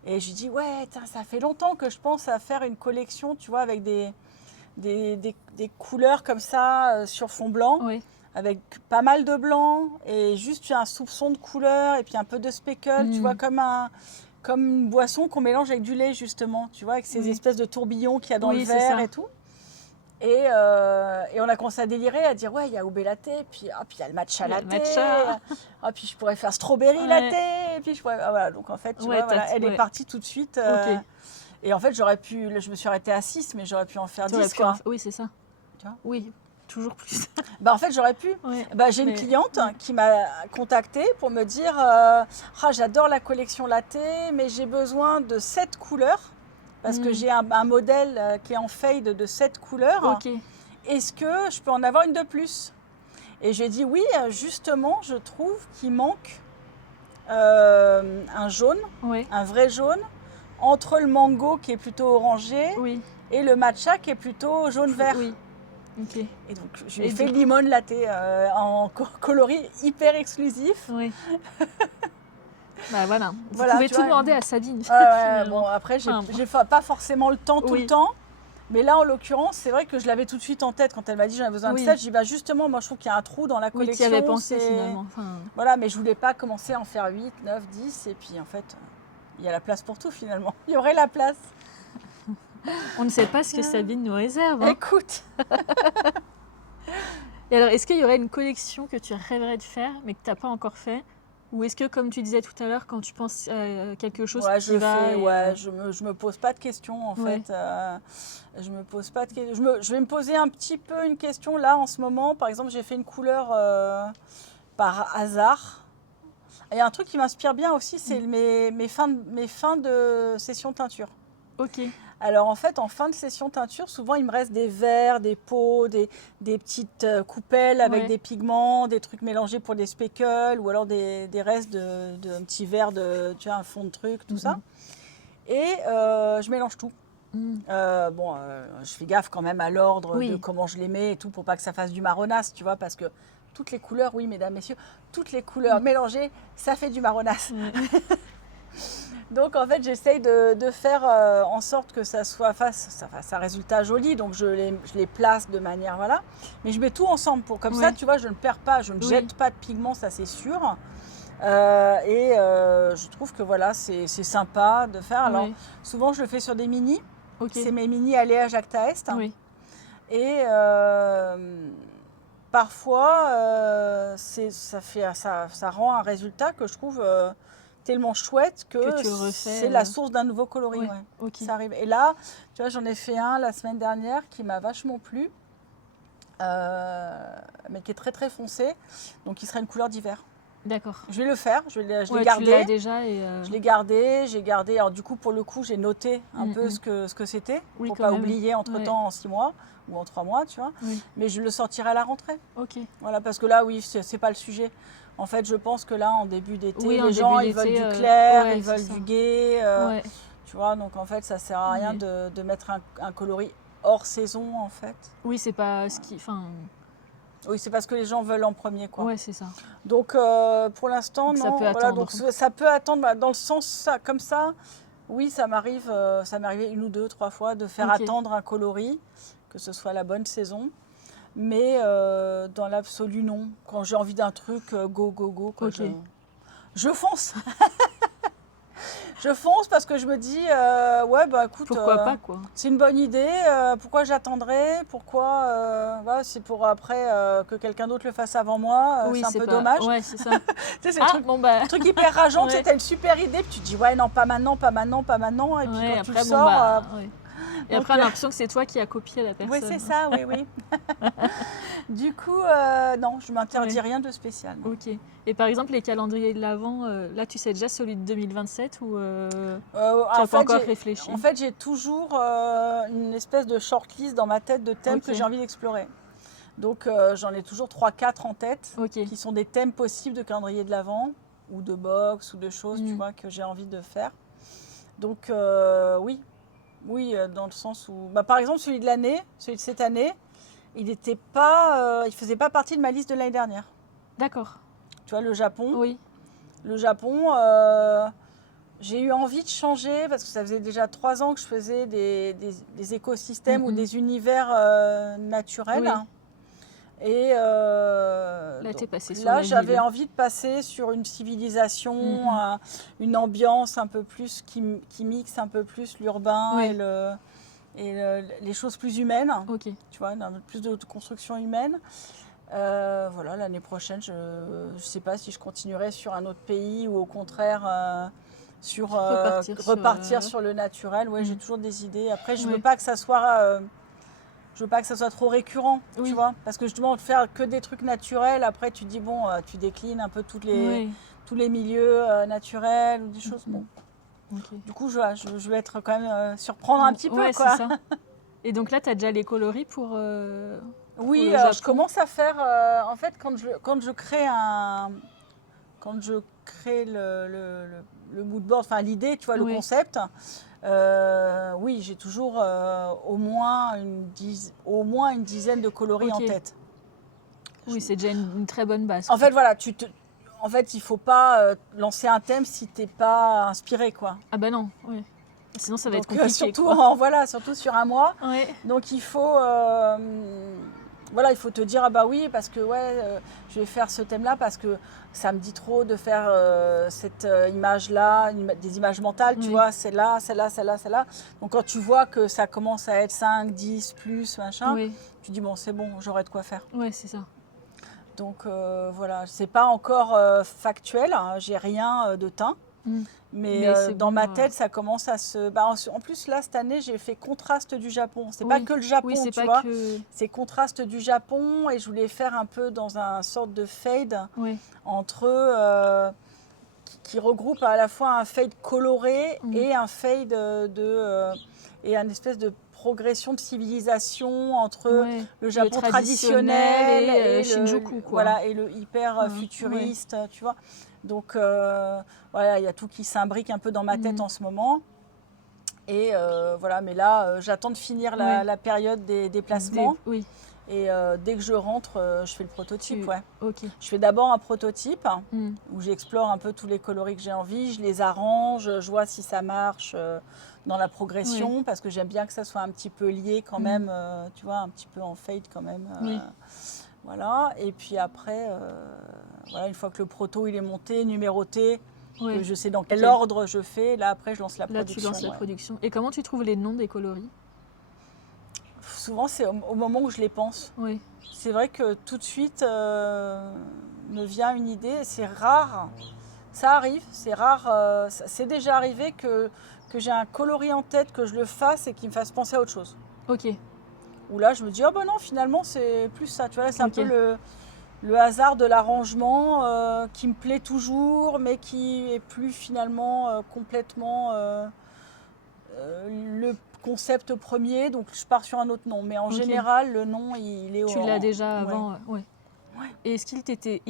Et je dis ouais, ça fait longtemps que je pense à faire une collection, tu vois, avec des couleurs comme ça sur fond blanc. Oui. Avec pas mal de blanc et juste un soupçon de couleur et puis un peu de speckle, tu vois, comme une boisson qu'on mélange avec du lait justement, tu vois, avec ces espèces de tourbillons qu'il y a dans le verre et tout. Et on a commencé à délirer, à dire ouais, il y a Oubé Latte, puis il y a le matcha latte, puis je pourrais faire strawberry latte, et puis je pourrais, voilà, donc en fait, tu vois, voilà, elle est partie tout de suite. Et en fait, je me suis arrêtée à 6, mais j'aurais pu en faire 10, quoi. Oui, c'est ça. Tu vois, oui. Toujours plus. En fait, j'aurais pu. J'ai une cliente qui m'a contactée pour me dire j'adore la collection latte, mais j'ai besoin de 7 couleurs parce que j'ai un modèle qui est en fade de 7 couleurs. Est-ce que je peux en avoir une de plus? Et j'ai dit oui, justement, je trouve qu'il manque un jaune, un vrai jaune, entre le mango qui est plutôt orangé et le matcha qui est plutôt jaune-vert. Et donc, je lui ai fait limon latte en coloris hyper exclusif. Voilà. Vous pouvez tout demander à Sabine. Bon, après, j'ai pas forcément le temps tout le temps. Mais là, en l'occurrence, c'est vrai que je l'avais tout de suite en tête quand elle m'a dit j'en ai besoin de 7. Je dis justement, moi, je trouve qu'il y a un trou dans la collection. Tu y avais pensé finalement. Voilà, mais je voulais pas commencer à en faire 8, 9, 10. Et puis, en fait, il y a la place pour tout finalement. Il y aurait la place. On ne sait pas ce que Sabine nous réserve. Écoute. Et alors, est-ce qu'il y aurait une collection que tu rêverais de faire, mais que tu n'as pas encore fait? Ou est-ce que, comme tu disais tout à l'heure, quand tu penses à quelque chose je me pose pas de questions en fait. Je me pose pas de questions. Je vais me poser un petit peu une question là en ce moment. Par exemple, j'ai fait une couleur par hasard. Il y a un truc qui m'inspire bien aussi, c'est mes fins de session teinture. Alors en fait, en fin de session teinture, souvent il me reste des verres, des pots, des petites coupelles avec des pigments, des trucs mélangés pour des speckles ou alors des restes de petits verres, tu vois, un fond de truc, tout ça. Et je mélange tout. Je fais gaffe quand même à l'ordre de comment je les mets et tout pour pas que ça fasse du marronasse, tu vois, parce que toutes les couleurs, oui mesdames, messieurs, toutes les couleurs mélangées, ça fait du marronasse. Donc en fait j'essaye de faire en sorte que ça fasse un résultat joli, donc je les place de manière voilà, mais je mets tout ensemble pour comme ça tu vois je ne perds pas, je ne jette pas de pigments, ça c'est sûr. Je trouve que voilà c'est sympa de faire. Alors souvent je le fais sur des mini, c'est mes mini Aléa Jacta Est et parfois ça rend un résultat que je trouve tellement chouette que c'est la source d'un nouveau coloris. Ça arrive. Et là, tu vois, j'en ai fait un la semaine dernière qui m'a vachement plu, mais qui est très très foncé, donc il sera une couleur d'hiver. D'accord. Je vais le faire, je l'ai gardé. Tu l'as déjà Je l'ai gardé, j'ai gardé. Alors du coup, pour le coup, j'ai noté un peu ce que c'était, pour pas oublier entre-temps en 6 mois ou en 3 mois, tu vois. Mais je le sortirai à la rentrée. Voilà, parce que là, c'est pas le sujet. En fait, je pense que là, en début d'été, les gens ils veulent du clair, ils veulent du gai, tu vois. Donc en fait, ça sert à rien de mettre un coloris hors saison, en fait. Oui, c'est pas ce qui, oui, c'est parce que les gens veulent en premier, quoi. Ouais, c'est ça. Donc pour l'instant, non. Ça peut attendre. Donc ça peut attendre dans le sens comme ça. Oui, ça m'est arrivé 1 ou 2, 3 fois de faire attendre un coloris, que ce soit la bonne saison. Mais dans l'absolu, non. Quand j'ai envie d'un truc, go, quoi, je fonce. Je fonce parce que je me dis, écoute, pourquoi pas, quoi. C'est une bonne idée. Pourquoi j'attendrai? Pourquoi c'est pour après que quelqu'un d'autre le fasse avant moi. C'est un peu dommage. Ouais, c'est ça. Tu sais, c'est le truc hyper rageant. Tu sais, t'as une super idée, puis tu te dis, ouais, non, pas maintenant. Et puis quand après, tu le sors... Et après, on a l'impression que c'est toi qui as copié la personne. Oui, c'est ça, oui, oui. Du coup, non, je m'interdis rien de spécial. Non. Ok. Et par exemple, les calendriers de l'Avent, là, tu sais déjà celui de 2027 ou tu n'as pas encore réfléchi? En fait, j'ai toujours une espèce de shortlist dans ma tête de thèmes que j'ai envie d'explorer. Donc, j'en ai toujours 3-4 en tête qui sont des thèmes possibles de calendrier de l'Avent ou de box ou de choses, tu vois, que j'ai envie de faire. Donc, oui. Oui, dans le sens où... Bah, par exemple, celui de l'année, celui de cette année, il faisait pas partie de ma liste de l'année dernière. D'accord. Tu vois, le Japon. Oui. Le Japon, j'ai eu envie de changer parce que ça faisait déjà 3 ans que je faisais des écosystèmes ou des univers naturels. Oui. Et là, j'avais envie de passer sur une civilisation, une ambiance un peu plus qui mixe un peu plus l'urbain et les choses plus humaines. Ok. Tu vois, un peu plus de construction humaine. Voilà, l'année prochaine, je ne sais pas si je continuerai sur un autre pays ou au contraire repartir sur le naturel. Ouais, j'ai toujours des idées. Après, je veux pas que ça soit... je veux pas que ça soit trop récurrent, tu vois, parce que justement de faire que des trucs naturels, après tu dis bon, tu déclines un peu tous les milieux naturels ou des choses. Bon. Okay. Du coup, je vais être quand même surprendre un petit peu, quoi. C'est ça. Et donc là, tu as déjà les coloris pour oui, je commence à faire. En fait, quand je crée le mood board, enfin l'idée, tu vois, le concept. Oui, j'ai toujours au moins une dizaine de coloris en tête. Oui, c'est déjà une très bonne base. En fait, voilà, en fait, il faut pas lancer un thème si t'es pas inspiré, quoi. Ah bah non, oui. Sinon, ça va être compliqué. Surtout sur un mois. Ouais. Donc, il faut te dire ah bah oui parce que je vais faire ce thème-là parce que ça me dit trop de faire cette image-là, des images mentales, tu vois, celle-là. Donc quand tu vois que ça commence à être 5, 10, plus, machin, tu dis bon c'est bon, j'aurai de quoi faire. Ouais, c'est ça. Donc voilà, c'est pas encore factuel, hein, j'ai rien de teint. Mais dans ma tête, ça commence à se... en plus, là, cette année, j'ai fait contraste du Japon. C'est pas que le Japon, tu vois. C'est contraste du Japon et je voulais faire un peu dans un sorte de fade entre... qui regroupe à la fois un fade coloré et un fade et un espèce de progression de civilisation entre le Japon traditionnel et Shinjuku, quoi. Voilà, et le hyper futuriste, tu vois. Donc voilà, il y a tout qui s'imbrique un peu dans ma tête en ce moment. Et voilà, mais là, j'attends de finir la période des déplacements. Et dès que je rentre, je fais le prototype. Je fais d'abord un prototype où j'explore un peu tous les coloris que j'ai envie, je les arrange, je vois si ça marche dans la progression parce que j'aime bien que ça soit un petit peu lié quand même, tu vois, un petit peu en fade quand même. Voilà, et puis après, une fois que le proto il est monté, numéroté, que je sais dans quel ordre je fais, là après je lance la production. Là tu lances la production. Et comment tu trouves les noms des coloris ? Souvent c'est au moment où je les pense. C'est vrai que tout de suite me vient une idée, c'est rare, ça arrive, c'est rare, c'est déjà arrivé que j'ai un coloris en tête, que je le fasse et qu'il me fasse penser à autre chose. Ok. Où là je me dis, oh ben non, finalement c'est plus ça, tu vois, c'est un peu le hasard de l'arrangement qui me plaît toujours, mais qui est plus finalement complètement le concept premier, donc je pars sur un autre nom. Mais en général, le nom, il est... Tu l'as déjà avant, Et est-ce qu'il t'était...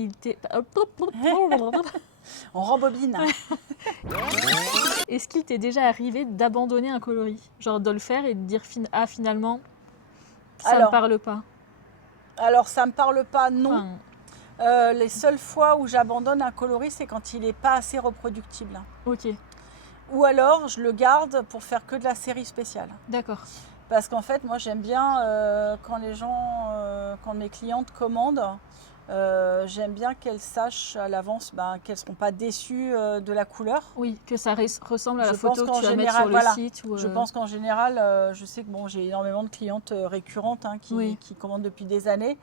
On rembobine. Est-ce qu'il t'est déjà arrivé d'abandonner un coloris ? Genre de le faire et de dire finalement, ça ne me parle pas. Alors, ça ne me parle pas, non. Les seules fois où j'abandonne un coloris, c'est quand il n'est pas assez reproductible. Ok. Ou alors, je le garde pour faire que de la série spéciale. D'accord. Parce qu'en fait, moi, j'aime bien quand mes clientes commandent, j'aime bien qu'elles sachent à l'avance qu'elles ne seront pas déçues de la couleur. Oui, que ça ressemble à la photo que tu vas mettre sur le site. Je pense qu'en général, je sais que j'ai énormément de clientes récurrentes qui commandent depuis des années.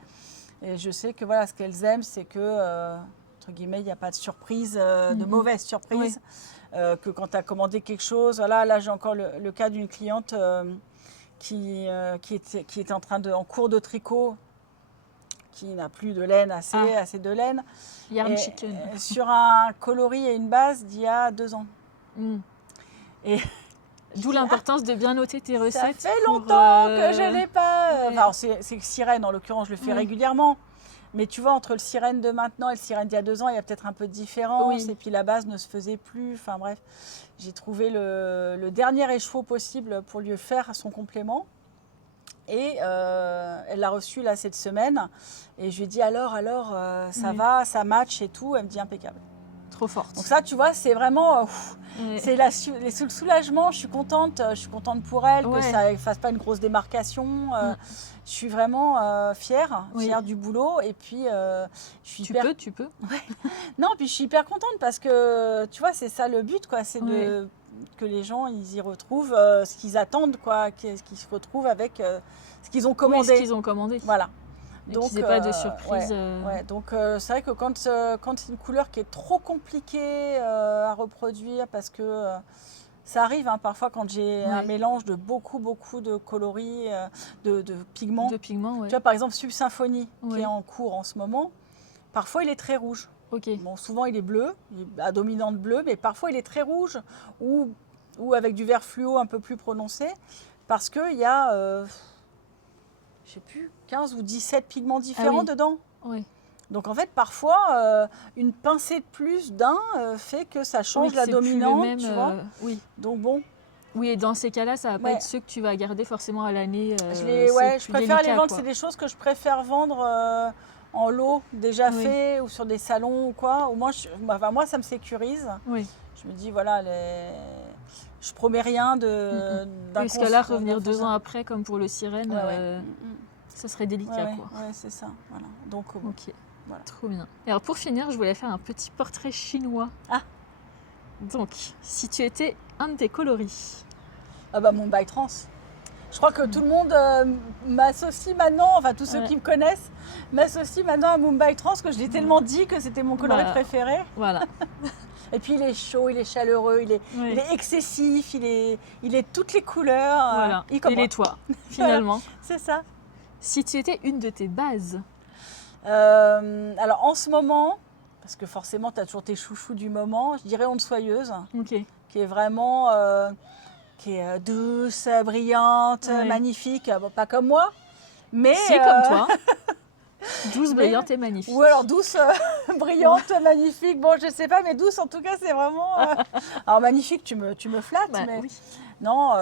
Et je sais que ce qu'elles aiment, c'est que, entre guillemets, il n'y a pas de surprise, de mauvaise surprise. Que quand tu as commandé quelque chose, là j'ai encore le cas d'une cliente qui était en cours de tricot, qui n'a plus de laine assez de laine. Yarn Et, Chicken. sur un coloris et une base d'il y a 2 ans. Et D'où l'importance de bien noter tes recettes. ça fait longtemps que je ne l'ai pas. Ouais. Enfin, c'est sirène, en l'occurrence, je le fais régulièrement. Mais tu vois, entre le sirène de maintenant et le sirène d'il y a 2 ans, il y a peut-être un peu de différence. Oui. Et puis la base ne se faisait plus. Enfin bref, j'ai trouvé le dernier écheveau possible pour lui faire son complément. Et elle l'a reçu là cette semaine. Et je lui ai dit alors, ça va, ça match et tout. Elle me dit impeccable. Trop forte. Donc ça, tu vois, c'est vraiment... c'est le soulagement, je suis contente pour elle, que ça ne fasse pas une grosse démarcation. Je suis vraiment fière du boulot. Et puis, je suis Tu peux. Ouais. Non, puis je suis hyper contente parce que, tu vois, c'est ça le but, quoi. C'est que les gens, ils y retrouvent ce qu'ils attendent, quoi. Qu'ils se retrouvent avec ce qu'ils ont commandé. Oui, ce qu'ils ont commandé. Voilà. Donc, qu'il n'y ait pas de surprise. Donc, c'est vrai que quand c'est une couleur qui est trop compliquée à reproduire, parce que ça arrive parfois quand j'ai un mélange de beaucoup de coloris, de pigments. De pigments, Tu vois, par exemple, Subsymphonie, qui est en cours en ce moment, parfois il est très rouge. Bon, souvent il est bleu, à dominante bleue, mais parfois il est très rouge ou avec du vert fluo un peu plus prononcé, parce qu'il y a... je sais plus, 15 ou 17 pigments différents dedans. Donc en fait, parfois, une pincée de plus d'un fait que ça change la dominante, même, tu vois. Donc bon. Oui, et dans ces cas-là, ça va pas être ceux que tu vas garder forcément à l'année. Je préfère les vendre, c'est des choses que je préfère vendre en lot déjà fait ou sur des salons ou quoi. Au moins, moi, ça me sécurise. Je me dis, voilà, je promets rien d'un parce que là, revenir 2 ans après, comme pour le sirène, ce serait délicat. Ouais, c'est ça. Voilà. Donc, voilà. Trop bien. Et alors, pour finir, je voulais faire un petit portrait chinois. Donc, si tu étais un de tes coloris. Mumbai Trans. Je crois que tout le monde m'associe maintenant, enfin tous ceux qui me connaissent, m'associent maintenant à Mumbai Trans, que je l'ai tellement dit que c'était mon coloris préféré. Voilà. Et puis il est chaud, il est chaleureux, il est excessif, il est toutes les couleurs. Voilà. Il est toi, finalement. C'est ça. Si tu étais une de tes bases. Alors en ce moment, parce que forcément tu as toujours tes chouchous du moment, je dirais Onde Soyeuse, qui est vraiment... qui est douce, brillante, magnifique. Bon, pas comme moi, mais... Si, comme toi. Douce, brillante et magnifique. Ou alors douce, brillante, magnifique. Bon, je sais pas, mais douce, en tout cas, c'est vraiment... Alors, magnifique, tu me flattes, mais... Oui. Non,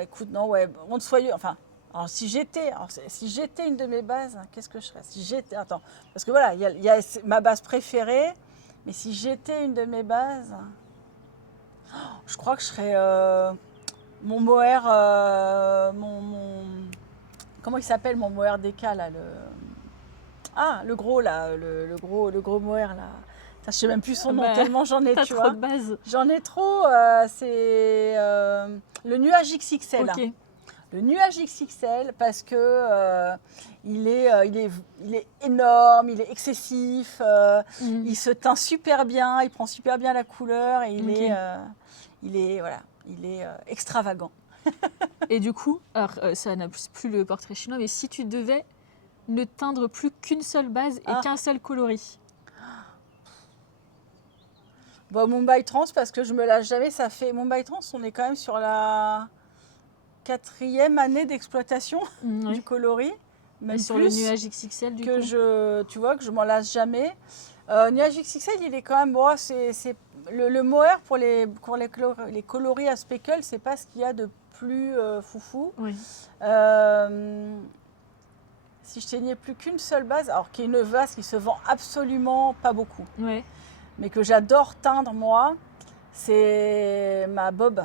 écoute, non, Onde Soyeuse... Enfin, alors, si j'étais une de mes bases, qu'est-ce que je serais? Si j'étais... Attends, parce que voilà, il y a ma base préférée, mais si j'étais une de mes bases... je crois que je serais... mon mohair, comment il s'appelle mon mohair DK là, le gros là, le gros mohair là. Je sais même plus son nom tellement j'en ai, tu vois. De base. J'en ai trop. C'est le nuage XXL. Le nuage XXL parce que il est énorme, il est excessif, il se teint super bien, il prend super bien la couleur et il est extravagant. Et du coup, alors ça n'a plus le portrait chinois, mais si tu devais ne teindre plus qu'une seule base et qu'un seul coloris. Mumbai Trans, parce que je me lâche jamais, ça fait Mumbai Trans, on est quand même sur la 4e année d'exploitation du coloris. Même sur le nuage XXL du coup. Tu vois, que je m'en lasse jamais. Nuage XXL, il est quand même, c'est le mohair pour les coloris à speckle, c'est pas ce qu'il y a de plus foufou. Si je teignais plus qu'une seule base, alors qui est une base qui se vend absolument pas beaucoup, mais que j'adore teindre moi, c'est ma Bob.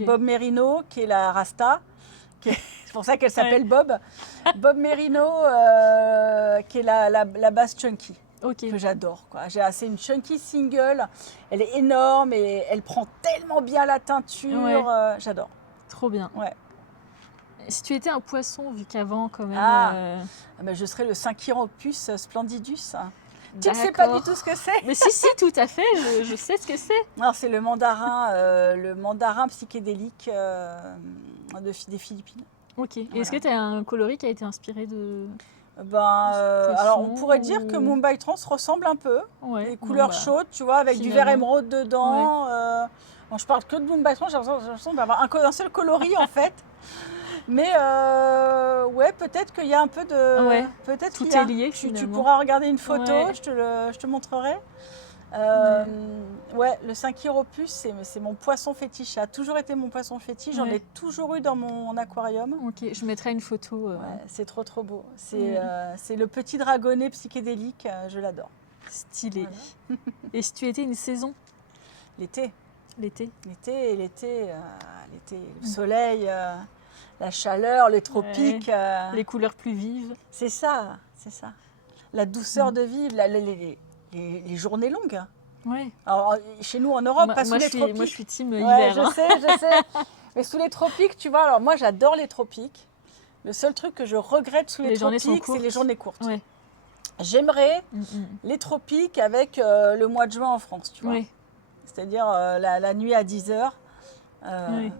Bob Merino, qui est la Rasta. C'est pour ça qu'elle s'appelle Bob. Bob Merino, qui est la base chunky. Que j'adore. C'est une chunky single. Elle est énorme et elle prend tellement bien la teinture. J'adore. Trop bien. Si tu étais un poisson, vu qu'avant, quand même... je serais le Synchiropus splendidus. Tu ne sais pas du tout ce que c'est? Mais si, tout à fait. Je sais ce que c'est. Alors, c'est le mandarin psychédélique des Philippines. Ok. Et Voilà. est-ce que tu as un coloris qui a été inspiré de... Alors, on pourrait dire que ou- Mumbai Trans ressemble un peu. Ouais. Des bon, couleurs bah, chaudes, tu vois, avec du vert finalement. émeraude dedans. Bon, je parle que de Mumbai Trans, j'ai l'impression d'avoir un seul coloris en fait. Mais ouais, peut-être qu'il y a un peu de... Ouais, Peut-être tout qu'il y a. est lié, Tu finalement. pourras regarder une photo, Ouais. je te montrerai. Ouais. Ouais, le Synchiropus, c'est mon poisson fétiche. Ça a toujours été mon poisson fétiche. J'en Ouais. ai toujours eu dans mon aquarium. Ok, je mettrai une photo. Ouais, c'est trop trop beau. Mm. C'est le petit dragonnet psychédélique, je l'adore. Stylé. Voilà. Et si tu étais une saison, L'été, l'été? l'été, le soleil, la chaleur, les tropiques. Les couleurs plus vives. C'est ça, c'est ça. La douceur de vivre, les journées longues. Ouais. Alors, chez nous en Europe, pas sous les tropiques. Moi, je suis team Ouais, hiver. je hein. sais. Mais sous les tropiques, tu vois, alors moi j'adore les tropiques. Le seul truc que je regrette sous les Les journées sont tropiques, c'est courtes. les journées courtes. Ouais. J'aimerais Mm, mm. les tropiques avec le mois de juin en France, tu vois. Ouais. C'est-à-dire la nuit à 10h. Oui.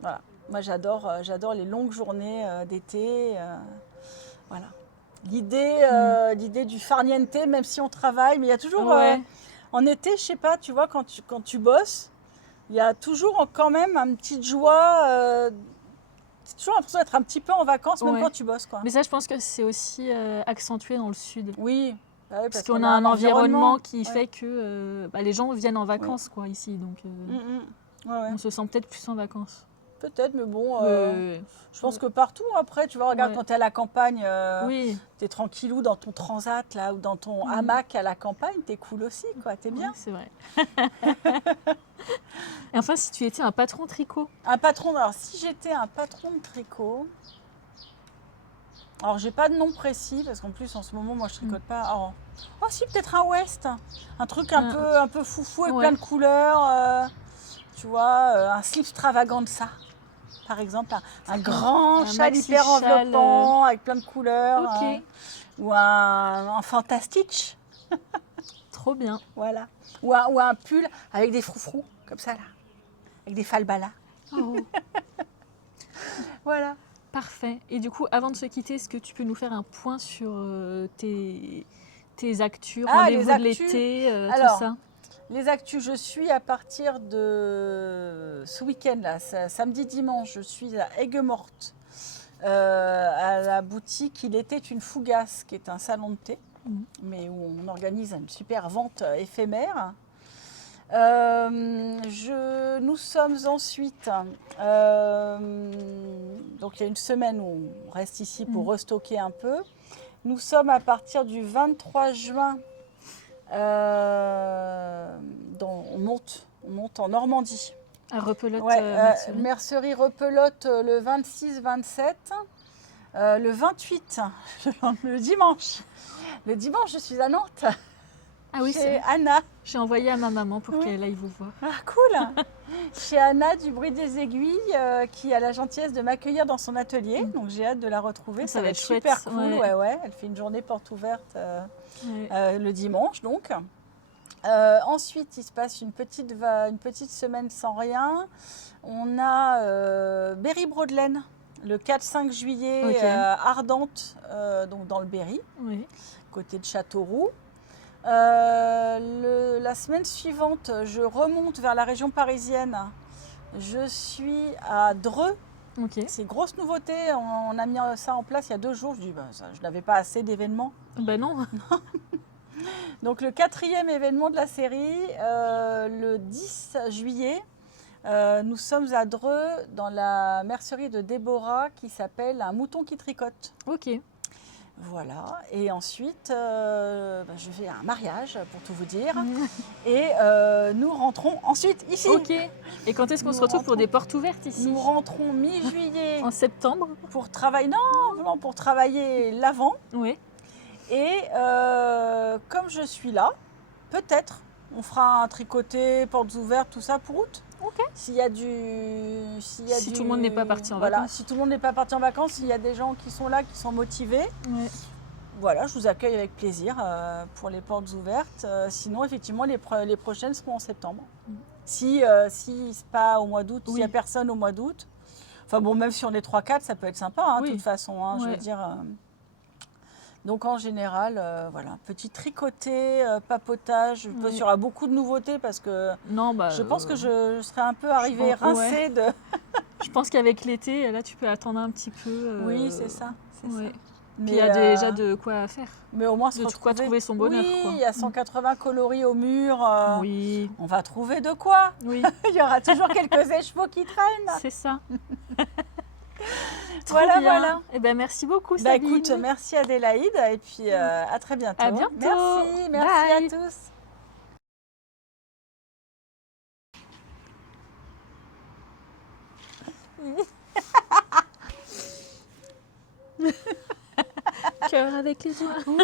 Voilà. Moi j'adore les longues journées d'été. Voilà. L'idée du farniente, même si on travaille, mais il y a toujours... Ouais. en été, je sais pas, tu vois, quand tu bosses, il y a toujours quand même une petite joie. C'est toujours l'impression d'être un petit peu en vacances, même Ouais. quand tu bosses, quoi. Mais ça, je pense que c'est aussi accentué dans le sud. Oui. Bah oui, Parce qu'on a un environnement qui Ouais. fait que les gens viennent en vacances quoi, ici. Donc Ouais, ouais. on se sent peut-être plus en vacances. Peut-être, mais bon, Euh, je pense que partout, après, tu vois, regarde, Ouais. quand tu es à la campagne, oui, tu es tranquillou dans ton transat, là, ou dans ton hamac à la campagne, tu es cool aussi, quoi, tu es bien. ouais, c'est vrai. Et enfin, si tu étais un patron tricot, Un patron, alors si j'étais un patron de tricot, alors j'ai pas de nom précis, parce qu'en plus, en ce moment, moi, je tricote pas. Oh, si, peut-être un West, un truc un peu foufou avec Ouais. plein de couleurs, tu vois, un slip extravaganza, par exemple, un grand Un châle maxi hyper châle, enveloppant avec plein de couleurs, Ok. ou un fantastique, trop bien. voilà, ou un pull avec des froufrous, comme ça, là, avec des falbalas, Oh, voilà. parfait. Et du coup, avant de se quitter, est-ce que tu peux nous faire un point sur tes actus, Ah, rendez-vous les de actus. l'été, Alors, tout ça? Les actus, je suis à partir de ce week-end, là, samedi, dimanche, je suis à Aigues-Mortes, à la boutique Il était une fougasse, qui est un salon de thé, mais où on organise une super vente éphémère. Nous sommes ensuite, donc il y a une semaine où on reste ici pour restocker un peu. Nous sommes à partir du 23 juin. On monte en Normandie. À Repelote, Ouais, Mercerie. Mercerie Repelote le 26-27. Le 28, le dimanche. Le dimanche, je suis à Nantes, Ah oui, chez c'est vrai. Anna. J'ai envoyé à ma maman pour Oui. qu'elle aille vous voir. Ah, cool. Chez Anna du Bruit des Aiguilles, qui a la gentillesse de m'accueillir dans son atelier. Donc j'ai hâte de la retrouver. Ça va être super chouette, cool. ouais. Ouais. Elle fait une journée porte ouverte Ouais. le dimanche, donc. Ensuite, il se passe une petite semaine sans rien. On a Berry Broadlen, le 4-5 juillet, Ok. Ardente, donc dans le Berry, Oui. côté de Châteauroux. La semaine suivante, je remonte vers la région parisienne. Je suis à Dreux. Ok. C'est une grosse nouveauté. On a mis ça en place il y a 2 jours. Je dis, je n'avais pas assez d'événements. Bah non. Donc le 4e événement de la série, le 10 juillet, nous sommes à Dreux dans la mercerie de Déborah qui s'appelle Un mouton qui tricote. Ok. Voilà, et ensuite je vais à un mariage pour tout vous dire et nous rentrons ensuite ici. Ok. Et quand est-ce qu'on se retrouve pour des portes ouvertes ici? Nous rentrons mi-juillet En septembre? pour travailler, non, pour travailler l'avant. Oui. Et comme je suis là, peut-être on fera un tricoté, portes ouvertes, tout ça pour août. Ok. Si tout le monde n'est pas parti en vacances. Si tout le monde n'est pas parti en vacances, s'il y a des gens qui sont là, qui sont motivés, Ouais. voilà, je vous accueille avec plaisir pour les portes ouvertes. Sinon, effectivement, les prochaines seront en septembre. Si c'est pas au mois d'août, s'il n'y a personne au mois d'août, Enfin bon, même si on est 3-4, ça peut être sympa, hein, Oui. de toute façon. Hein, je Ouais. veux dire. Donc en général, voilà, petit tricoté, papotage. Bien Ouais. sûr, il y aura beaucoup de nouveautés parce que Non, bah, je pense que je serai un peu arrivée pense- ouais. rincée de. je pense qu'avec l'été, là, tu peux attendre un petit peu. Oui, c'est ça. C'est Ouais. ça. Puis il y a déjà de quoi faire. Mais au moins se de quoi retrouver. trouver son bonheur, Oui, quoi. il y a 180 coloris au mur. Oui, On va trouver de quoi. oui, Il y aura toujours quelques écheveaux qui traînent. c'est ça. Trop Voilà, bien. voilà. Eh ben, merci beaucoup, Bah Sabine. écoute, merci Adélaïde et puis à très bientôt. À bientôt. Merci, merci Bye. à tous. Cœur avec les doigts.